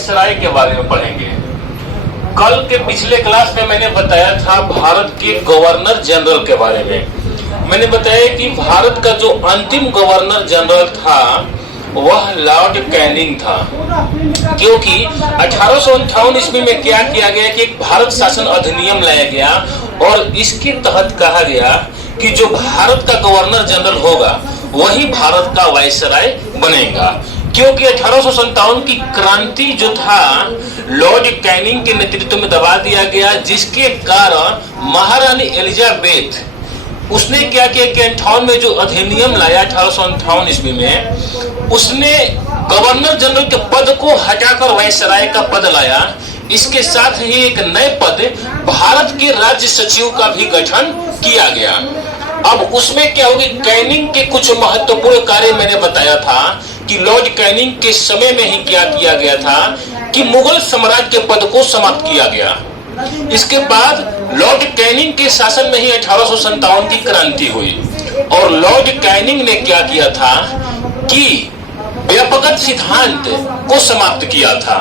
Viceroy के बारे में पढ़ेंगे। कल के पिछले क्लास में मैंने बताया था भारत के गवर्नर जनरल के बारे में। मैंने बताया कि भारत का जो अंतिम गवर्नर जनरल था वह लॉर्ड कैनिंग था, क्योंकि 1858 ईस्वी में क्या किया गया कि एक भारत शासन अधिनियम लाया गया और इसके तहत कहा गया कि जो भारत का गवर्नर जनरल होगा वही भारत का वायसराय बनेगा। क्योंकि 1857 की क्रांति जो था लॉर्ड कैनिंग के नेतृत्व में दबा दिया गया, जिसके कारण महारानी एलिजाबेथ उसने क्या किया कि 58 में जो अधिनियम लाया 1858 ईस्वी में, उसने गवर्नर जनरल के पद को हटाकर वायसराय का पद लाया। इसके साथ ही एक नए पद भारत के राज्य सचिव का भी गठन किया गया। अब उसमें क्या होगी, कैनिंग के कुछ महत्वपूर्ण कार्य मैंने बताया था कि लॉर्ड कैनिंग के समय में ही क्या किया गया था कि मुगल साम्राज्य के पद को समाप्त किया गया। इसके बाद लॉर्ड कैनिंग के शासन में ही 1857 की क्रांति हुई और लॉर्ड कैनिंग ने क्या किया था कि व्यापक सिद्धांत को समाप्त किया था।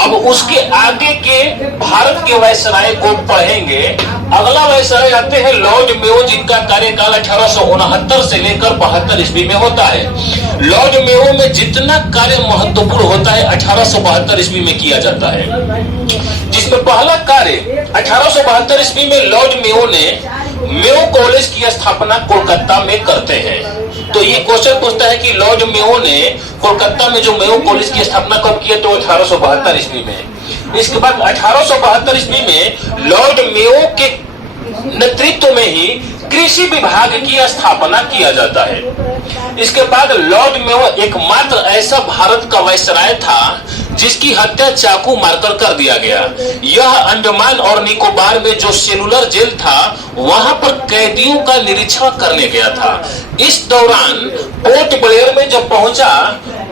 अब उसके आगे के भारत के वायसराय को पढ़ेंगे। अगला वायसराय आते हैं लॉर्ड मेयो, जिनका कार्यकाल 1869 से लेकर 72 ईस्वी में होता है। लॉर्ड मेयो में जितना कार्य महत्वपूर्ण होता है 1872 ईस्वी में किया जाता है, जिसमें पहला कार्य 1872 ईस्वी में लॉर्ड मेयो ने मेयो कॉलेज की स्थापना कोलकाता में करते हैं। तो ये क्वेश्चन पूछता है कि लॉर्ड मेयो ने कोलकाता में जो मेयो कॉलेज की स्थापना कब किया, तो 1872 ईस्वी में। इसके बाद 1872 ईस्वी में लॉर्ड मेयो के नेतृत्व में ही कृषि विभाग की स्थापना किया जाता है। इसके बाद लॉर्ड मेयो एकमात्र ऐसा भारत का वायसराय था जिसकी हत्या चाकू मारकर कर दिया गया। यह अंडमान और निकोबार में जो सेलुलर जेल था वहां पर कैदियों का निरीक्षण करने गया था। इस दौरान पोर्ट ब्लेयर में जब पहुंचा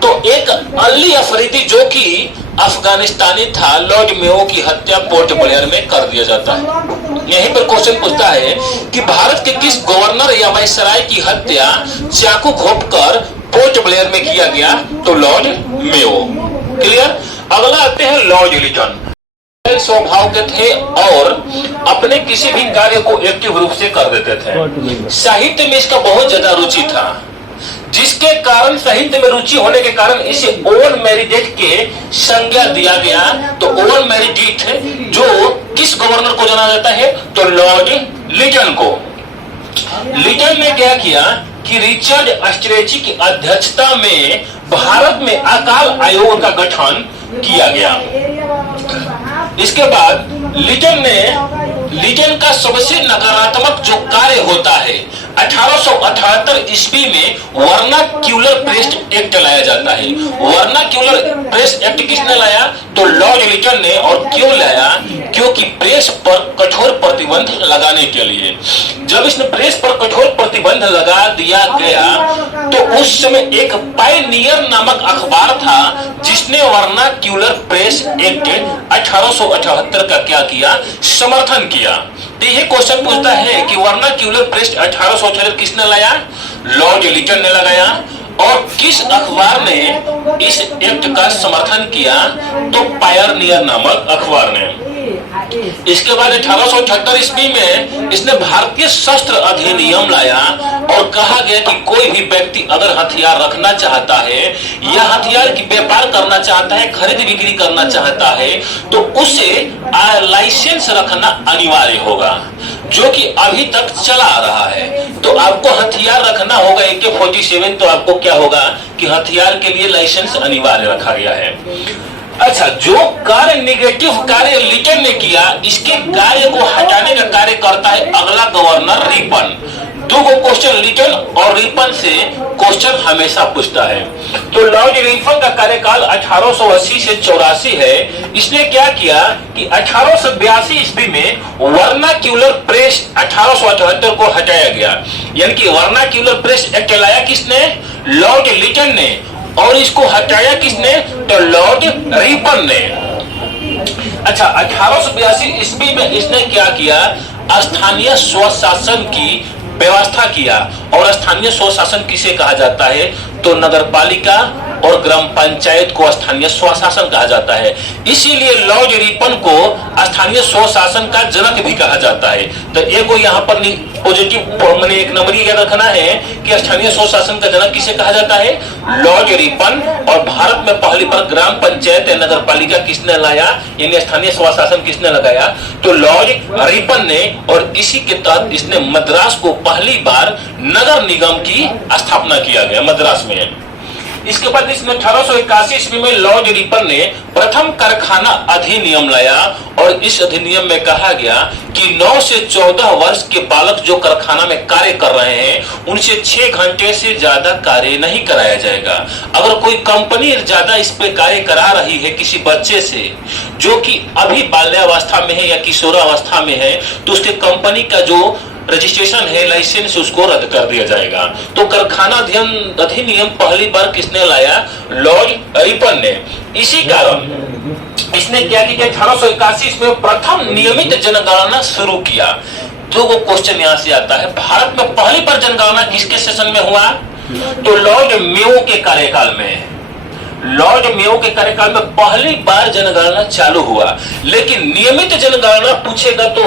तो एक अली अफरीदी जो कि अफगानिस्तानी था, लॉर्ड मेयो की हत्या पोर्ट ब्लेयर में कर दिया जाता है। यहीं पर क्वेश्चन पूछता है कि भारत के किस गवर्नर या वायसराय की हत्या चाकू घोंपकर पोर्ट ब्लेयर में किया गया, तो लॉर्ड मेयो। क्लियर। अगला आते हैं लॉर्ड लिटन। स्वभाव के थे और अपने किसी भी कार्य को एक्टिव रूप से कर देते थे। साहित्य में इसका बहुत ज्यादा रुचि था, जिसके कारण साहित्य में रुचि होने के कारण इसे ओवन मेरिडेट के संज्ञा दिया गया। तो ओवन मेरिडेट जो किस गवर्नर को जाना जाता है, तो लॉर्ड लिटन को। लिटन ने क्या किया कि रिचर्ड अस्ट्रेची की अध्यक्षता में भारत में अकाल आयोग का गठन किया गया। इसके बाद लिटन का सबसे नकारात्मक जो कार्य होता है 1878 ईस्वी में वर्नाक्यूलर प्रेस एक्ट लाया जाता है। वर्नाक्यूलर प्रेस एक्ट किसने लाया, तो लॉर्ड लिटन ने। और क्यों लाया, क्योंकि प्रेस पर कठोर प्रतिबंध लगाने के लिए। जब इसने प्रेस पर कठोर प्रतिबंध लगा दिया गया तो उस समय एक पायनियर नामक अखबार था जिसने वर्नाक्यूलर प्रेस एक्ट 1878 का क्या किया, समर्थन किया। तो यह क्वेश्चन पूछता है कि वर्नाक्यूलर प्रेस 1878 किसने लाया, लॉर्ड लिटन ने लगाया। और किस अखबार ने इस एक्ट का समर्थन किया, तो पायनियर नामक अखबार ने। इसके बाद 1878 ईस्वी में इसने भारतीय शस्त्र अधिनियम लाया और कहा गया कि कोई भी व्यक्ति अगर हथियार रखना चाहता है या हथियार की व्यापार करना चाहता है, खरीद बिक्री करना चाहता है, तो उसे लाइसेंस रखना अनिवार्य होगा, जो कि अभी तक चला आ रहा है। तो आपको हथियार रखना होगा AK-47, तो आपको क्या होगा कि हथियार के लिए लाइसेंस अनिवार्य रखा गया है। अच्छा, जो कार्य निगेटिव कार्य लिटन ने किया, इसके कार्य को हटाने का कार्य करता है अगला गवर्नर रिपन। दो क्वेश्चन लिटन और रिपन से क्वेश्चन हमेशा पूछता है। तो लॉर्ड रिपन का कार्यकाल 1880 से 84 है। इसने क्या किया कि 1882 ईस्वी में वर्नाक्यूलर प्रेस 1878 को हटाया गया, यानी कि वर्नाक्यूलर प्रेस एक्ट लाया किसने, लॉर्ड लिटन ने। और इसको हटाया किसने, तो लॉर्ड रिपन ने। अच्छा, 1882 ईस्वी में इसने क्या किया, स्थानीय स्वशासन की व्यवस्था किया। और स्थानीय स्वशासन किसे कहा जाता है? तो नगरपालिका और ग्राम पंचायत को स्थानीय स्वशासन कहा जाता है। इसीलिए लॉर्ड रिपन को स्थानीय स्वशासन का जनक भी कहा जाता है। तो एगो यहाँ पर पॉजिटिव मैंने एक नंबर याद रखना है कि स्थानीय स्वशासन का जनक किसे कहा जाता है? Lord Ripon. और भारत में पहली बार ग्राम पंचायत या नगर पालिका किसने लाया, यानी स्थानीय स्वशासन किसने लगाया? तो लॉर्ड रिपन ने। और इसी के तहत इसने मद्रास को पहली बार नगर निगम की स्थापना किया गया मद्रास में। इसके बाद इसमें 1881 ईस्वी में लॉर्ड रिपन ने प्रथम कारखाना अधिनियम लाया। और इस अधिनियम में कहा गया कि 9 से 14 वर्ष के बालक जो कारखाना में कार्य कर रहे हैं उनसे 6 घंटे से ज्यादा कार्य नहीं कराया जाएगा। अगर कोई कंपनी ज्यादा इस पे कार्य करा रही है किसी बच्चे से जो कि अभी बाल्यावस्था में है या किशोरावस्था में है, तो उसके कंपनी का जो रजिस्ट्रेशन है, लाइसेंस, उसको रद्द कर दिया जाएगा। तो कारखाना अधिनियम पहली बार किसने लाया? लॉर्ड रिपन ने। इसी कारण इसने क्या किया? 1881 में प्रथम नियमित जनगणना शुरू किया। दो क्वेश्चन यहां से आता है, भारत में पहली बार जनगणना किसके सेशन में हुआ? तो लॉर्ड मेयो के कार्यकाल में। लॉर्ड मेयो के कार्यकाल में पहली बार जनगणना चालू हुआ। लेकिन नियमित जनगणना पूछेगा तो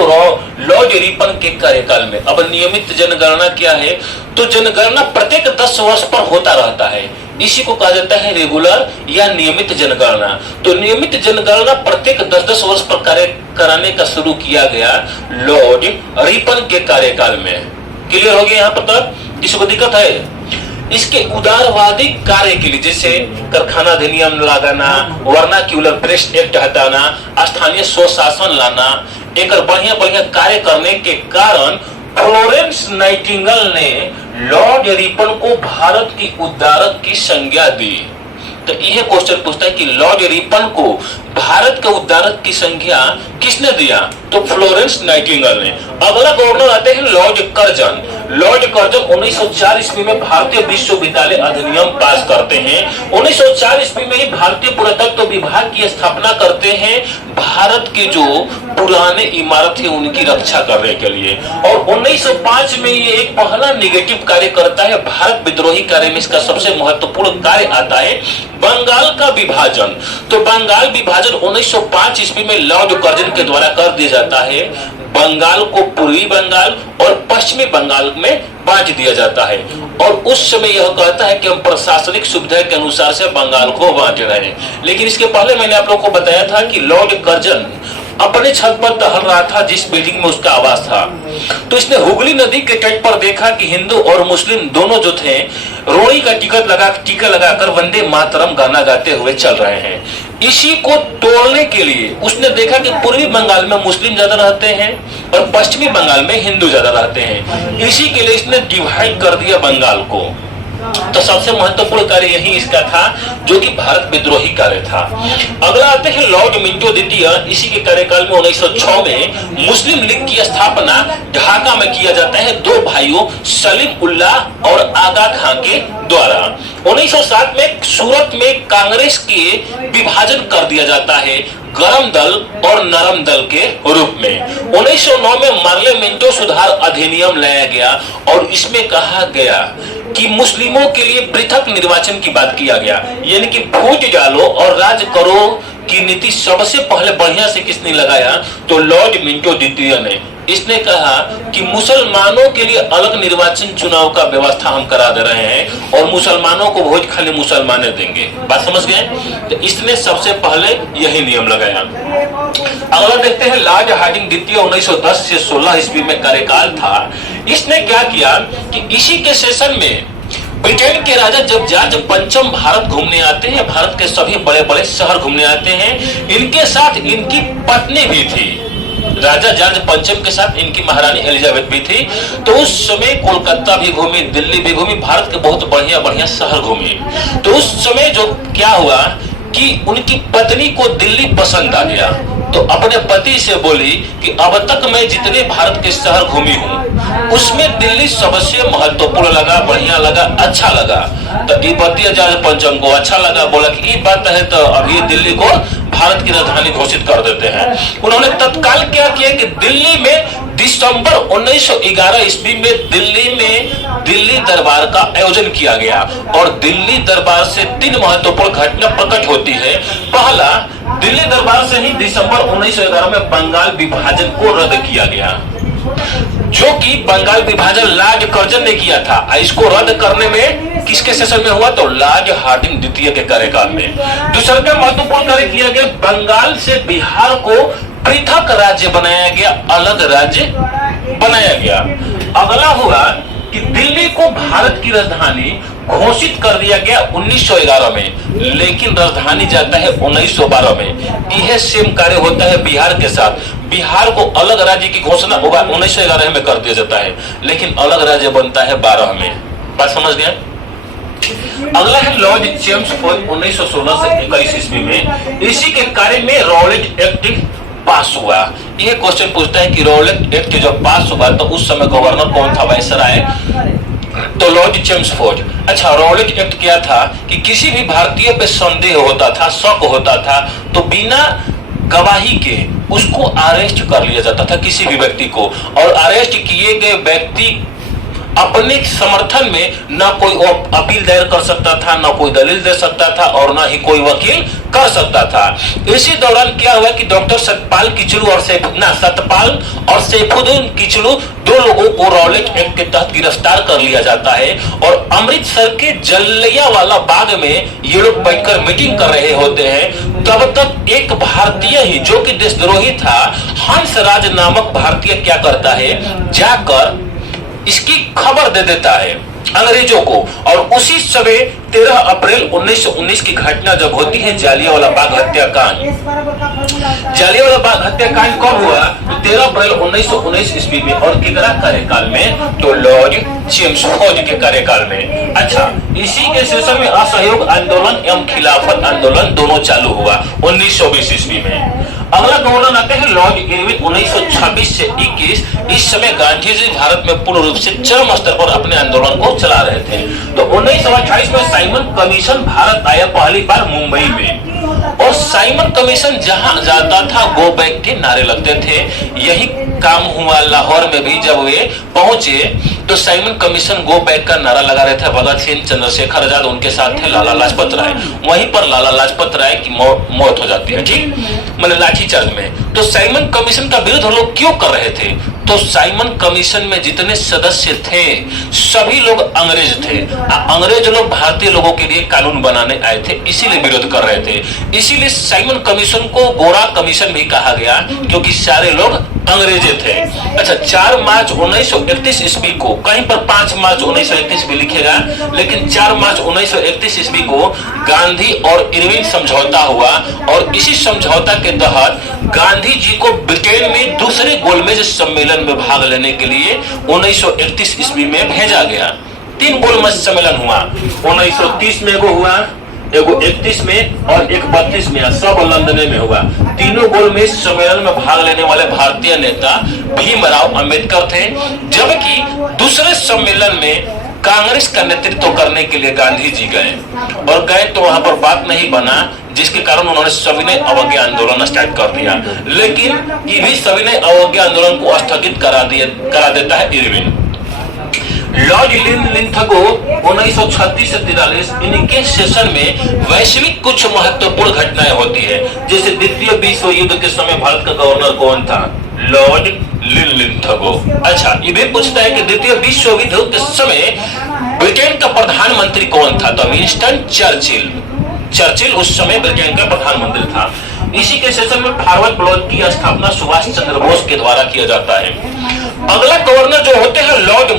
लॉर्ड रिपन के कार्यकाल में। अब नियमित जनगणना क्या है? तो जनगणना प्रत्येक 10 वर्ष पर होता रहता है, इसी को कहा जाता है रेगुलर या नियमित जनगणना। तो नियमित जनगणना प्रत्येक 10-10 वर्ष पर कार्य कराने का शुरू किया गया लॉर्ड रिपन के कार्यकाल में। क्लियर हो गया यहाँ पर? तक किसी को दिक्कत है? इसके उदारवादी कार्य के लिए, जैसे कारखाना अधिनियम लगाना, वर्नाक्यूलर प्रेस एक्ट हटाना, स्थानीय स्वशासन लाना, एक बढ़िया बढ़िया कार्य करने के कारण फ्लोरेंस नाइटिंगेल ने लॉर्ड रिपन को भारत की उद्धारक की संज्ञा दी। तो यह क्वेश्चन पूछता है कि लॉर्ड रिपन को भारत के उद्धारक की संज्ञा किसने दिया? तो फ्लोरेंस नाइटिंगेल ने। अगला गवर्नर आते हैं लॉर्ड कर्जन। लॉर्ड कर्जन 1904 ईस्वी में भारतीय विश्वविद्यालय अधिनियम पास करते हैं। 1904 ईस्वी में ही भारतीय पुरातत्व विभाग की स्थापना करते हैं, भारत के जो पुराने इमारत है उनकी रक्षा करने के लिए। और 1905 में ये एक पहला निगेटिव कार्य करता है भारत विद्रोही कार्य में। इसका सबसे महत्वपूर्ण कार्य आता है बंगाल का विभाजन। तो बंगाल विभाजन 1905 ईस्वी में लॉर्ड कर्जन के द्वारा कर दिया जाता है। बंगाल को पूर्वी बंगाल और पश्चिमी बंगाल में बांट दिया जाता है। और उस समय यह कहता है कि हम प्रशासनिक सुविधा के अनुसार से बंगाल को बांट रहे हैं। लेकिन इसके पहले मैंने आप लोगों को बताया था कि लॉर्ड कर्जन अपने छत पर टहल रहा था जिस बिल्डिंग में उसका आवास था, तो इसने हुगली नदी के तट पर देखा कि हिंदू और मुस्लिम दोनों जो थे रोड़ी का टीका लगाकर वंदे मातरम गाना गाते हुए चल रहे हैं। इसी को तोड़ने के लिए उसने देखा कि पूर्वी बंगाल में मुस्लिम ज्यादा रहते हैं और पश्चिमी बंगाल में हिंदू ज्यादा रहते हैं। इसी के लिए इसने डिवाइड कर दिया बंगाल को। तो सबसे महत्वपूर्ण कार्य यही इसका था जो कि भारत विद्रोही कार्य था। अगला आते हैं लॉर्ड मिंटो द्वितीय। इसी के कार्यकाल में 1906 में मुस्लिम लीग की स्थापना ढाका में किया जाता है दो भाइयों सलीम उल्लाह और आगा खां के द्वारा। 1907 में सूरत में कांग्रेस के विभाजन कर दिया जाता है गरम दल और नरम दल के रूप में। 1909 में मार्ले मिंटो सुधार अधिनियम लाया गया और इसमें कहा गया कि मुस्लिमों के लिए पृथक निर्वाचन की बात किया गया, यानी कि वोट डालो और राज करो की नीति सबसे पहले बढ़िया से किसने लगाया? तो लॉर्ड मिंटो द्वितीय ने। इसने कहा कि मुसलमानों के लिए अलग निर्वाचन चुनाव का व्यवस्था हम करा दे रहे हैं और मुसलमानों को वोट खाली मुसलमान देंगे। बात समझ गए? तो इसने सबसे पहले यही नियम लगाया। अगला देखते हैं लॉर्ड हार्डिंग द्वितीय। 1910 से 16 ईस्वी में कार्यकाल था। इसने क्या किया कि इसी के सेशन में ब्रिटेन के राजा जब जॉर्ज पंचम भारत घूमने आते हैं, भारत के सभी बड़े बड़े शहर घूमने आते हैं, इनके साथ इनकी पत्नी भी थी। राजा जॉर्ज पंचम के साथ इनकी महारानी एलिजाबेथ भी थी। तो उस समय कोलकाता भी घूमी, दिल्ली भी घूमी, भारत के बहुत बढ़िया बढ़िया शहर घूमी। तो उस समय जो क्या हुआ कि उनकी पत्नी को दिल्ली पसंद आ गया। तो अपने पति से बोली कि अब तक मैं जितने भारत के शहर घूमी हूँ उसमें दिल्ली सबसे महत्वपूर्ण लगा, बढ़िया लगा, अच्छा लगा। तो ये पति जॉर्ज पंचम को अच्छा लगा, बोला कि ये बात है तो अभी दिल्ली को भारत की राजधानी घोषित कर देते हैं। उन्होंने तत्काल क्या किया कि दिल्ली में दिसंबर 1911 ईस्वी में दिल्ली दरबार का आयोजन किया गया और दिल्ली दरबार से 3 महत्वपूर्ण घटना प्रकट होती है। पहला, दिल्ली दरबार से ही दिसंबर 1911 में बंगाल विभाजन को रद्द किया गया, जो कि बंगाल विभाजन लॉर्ड कर्जन ने किया था। इसको रद्द करने में किसके सेशन में हुआ? तो लॉर्ड हार्डिंग द्वितीय के कार्यकाल में। दूसरा का महत्वपूर्ण कार्य किया गया, बंगाल से बिहार को पृथक राज्य बनाया गया, अलग राज्य बनाया गया। अगला हुआ कि दिल्ली को भारत की राजधानी घोषित कर दिया गया 1911 में, लेकिन राजधानी जाता है 1912 में। यह सेम कार्य होता है बिहार के साथ। बिहार को अलग राज्य की घोषणा 1911 में कर दिया जाता है, लेकिन अलग राज्य बनता है 12 में। बात समझ गए? अगला है लॉर्ड चेम्सफोर्ड 1916 से 21 ईस्वी में। इसी के कार्य में रॉलेट एक्ट पास हुआ। यह क्वेश्चन पूछता है कि रॉलेट एक्ट जब पास हुआ तो उस समय गवर्नर कौन था? वायसराय, तो लॉर्ड चेम्सफोर्ड। अच्छा, रॉलेट एक्ट क्या था कि किसी भी भारतीय पे संदेह होता था, शक होता था, तो बिना गवाही के उसको अरेस्ट कर लिया जाता था, किसी भी व्यक्ति को। और अरेस्ट किए गए व्यक्ति अपने समर्थन में ना कोई अपील दायर कर सकता था, ना कोई दलील दे सकता था, और ना ही कोई वकील कर सकता था। इसी दौरान क्या हुआ कि डॉक्टर सतपाल किचलू और सैफुद्दीन किचलू, 2 लोगों को रॉलेट एक्ट के तहत गिरफ्तार कर लिया जाता है। और अमृतसर के जलियांवाला बाग में ये लोग बैठकर मीटिंग कर रहे होते हैं। तब तक एक भारतीय ही, जो कि देशद्रोही था, हंसराज नामक भारतीय क्या करता है, जाकर इसकी खबर दे देता है अंग्रेजों को। और उसी समय 13 अप्रैल 1919 की घटना जब होती है, जालियांवाला बाग हत्याकांड। जालियांवाला बाग हत्याकांड कब हुआ? तो 13 अप्रैल 1919 ईस्वी में। और किसके कार्यकाल में? तो लॉर्ड चेम्सफोर्ड के कार्यकाल में। अच्छा, इसी के सेशन में असहयोग आंदोलन एवं खिलाफत आंदोलन दोनों चालू हुआ 1920 ईस्वी में। अगला गवर्नर आते हैं लॉर्ड इरविन 1926 से 21। इस समय गांधी जी भारत में पूर्ण रूप से चरम स्तर पर अपने आंदोलन को चला रहे थे। तो 1928 में साइमन कमीशन भारत आया पहली बार मुंबई में। और साइमन कमीशन जहां जाता था गो बैक के नारे लगते थे। यही काम हुआ लाहौर में भी। जब वे पहुंचे तो साइमन कमीशन गो बैक का नारा लगा रहे थे। भगत सिंह, चंद्रशेखर आजाद उनके साथ थे, लाला लाजपत राय। वहीं पर लाला लाजपत राय की मौत हो जाती है, ठीक, मतलब लाठीचार्ज में। तो साइमन कमीशन का विरोध हम लोग क्यों कर रहे थे? तो साइमन कमीशन में जितने सदस्य थे सभी लोग अंग्रेज थे। अंग्रेज लोग भारतीय लोगों के लिए कानून बनाने आए थे, इसीलिए विरोध कर रहे थे। इसीलिए साइमन कमीशन को गोरा कमीशन भी कहा गया, क्योंकि सारे लोग अंग्रेज थे। अच्छा, 4 मार्च 1931 ईस्वी को, कहीं पर 5 मार्च 1931 भी लिखेगा, लेकिन 4 मार्च 1931 ईस्वी को गांधी और इरविन समझौता हुआ। और इसी समझौता के तहत गांधी जी को ब्रिटेन में दूसरे गोलमेज सम्मेलन में भाग लेने के लिए 1931 ईस्वी में भेजा गया। 3 गोलमेज सम्मेलन हुआ। 1930 में एगो हुआ, एगो 31 में और एक 32 में, सब लंदन में हुआ। तीनों गोलमेज सम्मेलन में भाग लेने वाले भारतीय नेता भीमराव अंबेडकर थे। जबकि दूसरे सम्मेलन में कांग्रेस का नेतृत्व करने के लिए गांधी जी गए, और गए तो वहां पर बात नहीं बना, जिसके कारण उन्होंने सविनय अवज्ञा आंदोलन स्टार्ट कर दिया। लेकिन ये भी सविनय अवज्ञा आंदोलन को स्थगित करा देता है इरविन। लॉर्ड लिंथगो 1936 से 43, इनके सेशन में वैश्विक कुछ महत्वपूर्ण घटनाएं होती है। जैसे द्वितीय विश्व युद्ध के समय भारत का गवर्नर कौन था? लॉर्ड लिंथगो। अच्छा, ये भी पूछता है कि द्वितीय विश्व युद्ध के समय ब्रिटेन का प्रधानमंत्री कौन था? तो विंस्टन चर्चिल उस समय ब्रिटेन का प्रधानमंत्री था। इसी के सेशन में फॉरवर्ड ब्लॉक की स्थापना सुभाष चंद्र बोस के द्वारा किया जाता है। अगला गवर्नर जो होते हैं लॉर्ड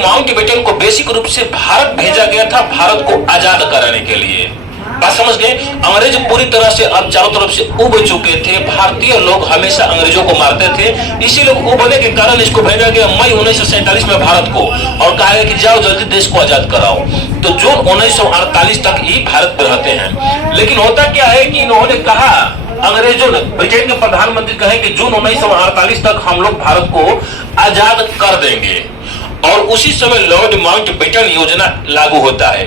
माउंटबेटन को बेसिक रूप से भारत भेजा गया था, भारत को आजाद कराने के लिए। बात समझ गए? अंग्रेज पूरी तरह से अब चारों तरफ से उब चुके थे। भारतीय लोग हमेशा अंग्रेजों को मारते थे, इसी लोग उबने के कारण इसको भेजा गया मई 1947 में भारत को, और कहा गया कि जाओ जल्दी देश को आजाद कराओ। तो जून 1948 तक ही भारत में रहते हैं। लेकिन होता क्या है कि इन्होंने कहा, अंग्रेजों ने, ब्रिटेन के प्रधानमंत्री कहे कि जून 1948 तक हम लोग भारत को आजाद कर देंगे। और उसी समय लॉर्ड माउंटबेटन योजना लागू होता है।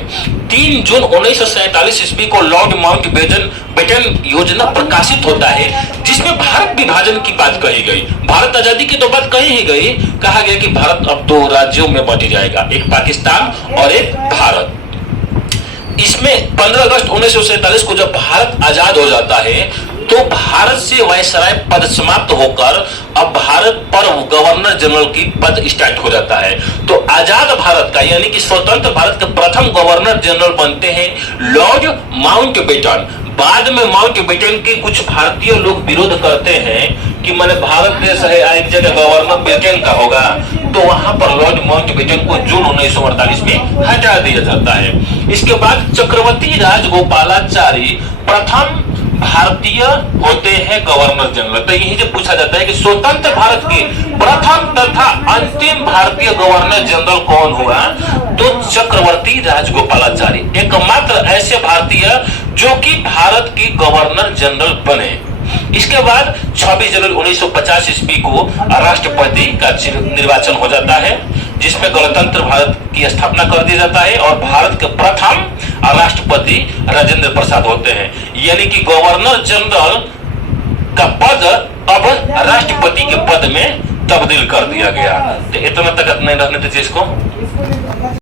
3 जून 1947 ईस्वी को लॉर्ड माउंटबेटन योजना प्रकाशित होता है, जिसमें भारत विभाजन की बात कही गई। भारत आजादी की तो बात कही ही गई, कहा गया कि भारत अब 2 राज्यों में बंट जाएगा, एक पाकिस्तान और एक भारत। इसमें 15 अगस्त 1947 को जब भारत आजाद हो जाता है, तो भारत से वायसराय पद समाप्त होकर अब भारत पर गवर्नर जनरल की पद स्टार्ट हो जाता है। तो आजाद भारत का यानी कि स्वतंत्र भारत के प्रथम गवर्नर जनरल बनते हैं लॉर्ड माउंटबेटन। बाद में माउंटबेटन के कुछ भारतीय लोग विरोध करते हैं कि मैंने भारत देश है, एक जगह गवर्नर ब्रिटेन का होगा, तो वहां पर लॉर्ड माउंटबेटन को जून 1948 में हटा दिया जाता है। इसके बाद चक्रवर्ती राजगोपालाचारी प्रथम भारतीय होते हैं गवर्नर जनरल। तो यही जो पूछा जाता है कि स्वतंत्र भारत के प्रथम तथा अंतिम भारतीय गवर्नर जनरल कौन हुआ, तो चक्रवर्ती राजगोपालाचारी एकमात्र ऐसे भारतीय जो कि भारत के गवर्नर जनरल बने। इसके बाद 26 जनवरी 1950 ईस्वी को राष्ट्रपति का निर्वाचन हो जाता है, जिसमें गणतंत्र भारत की स्थापना कर दिया जाता है और भारत के प्रथम राष्ट्रपति राजेंद्र प्रसाद होते हैं। यानी कि गवर्नर जनरल का पद अब राष्ट्रपति के पद में तब्दील कर दिया गया। तो इतना तक नहीं रहने दीजिए इसको।